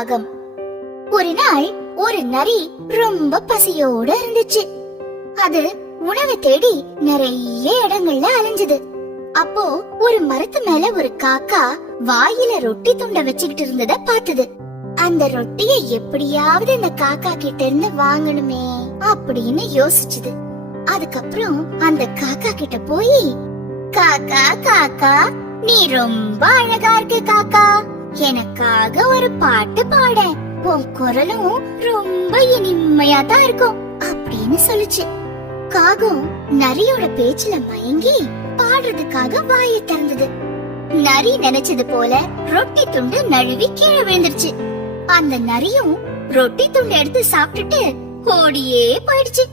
காகம். ஒரு நாள் ஒரு நரி ரொம்ப பசியோட இருந்துச்சு. அது உணவை தேடி நிறைய இடங்கள்ல அலைஞ்சது. அப்போ ஒரு மரத்து மேல ஒரு காக்கா வாயில ரொட்டி துண்ட வச்சுக்கிட்டு இருந்தத பார்த்தது. அந்த ரொட்டிய எப்படியாவது இந்த காக்கா கிட்ட இருந்து வாங்கணுமே அப்படின்னு யோசிச்சுது. அதுக்கப்புறம் அந்த காக்கா கிட்ட போய், காக்கா காக்கா, நீ ரொம்ப அழகா இருக்க காக்கா, எனக்காக ஒரு பாட்டு பாட, உன் குரலும் ரொம்ப இனிமையா தான் இருக்கும் அப்படின்னு சொல்லுச்சு. காகம் நரியோட பேச்சுல மயங்கி பாடுறதுக்காக வாயை திறந்தது. நரி நினைச்சது போல ரொட்டி துண்டு நழுவி கீழே விழுந்துருச்சு. அந்த நரியும் ரொட்டி துண்டு எடுத்து சாப்பிட்டுட்டு ஓடியே போயிடுச்சு.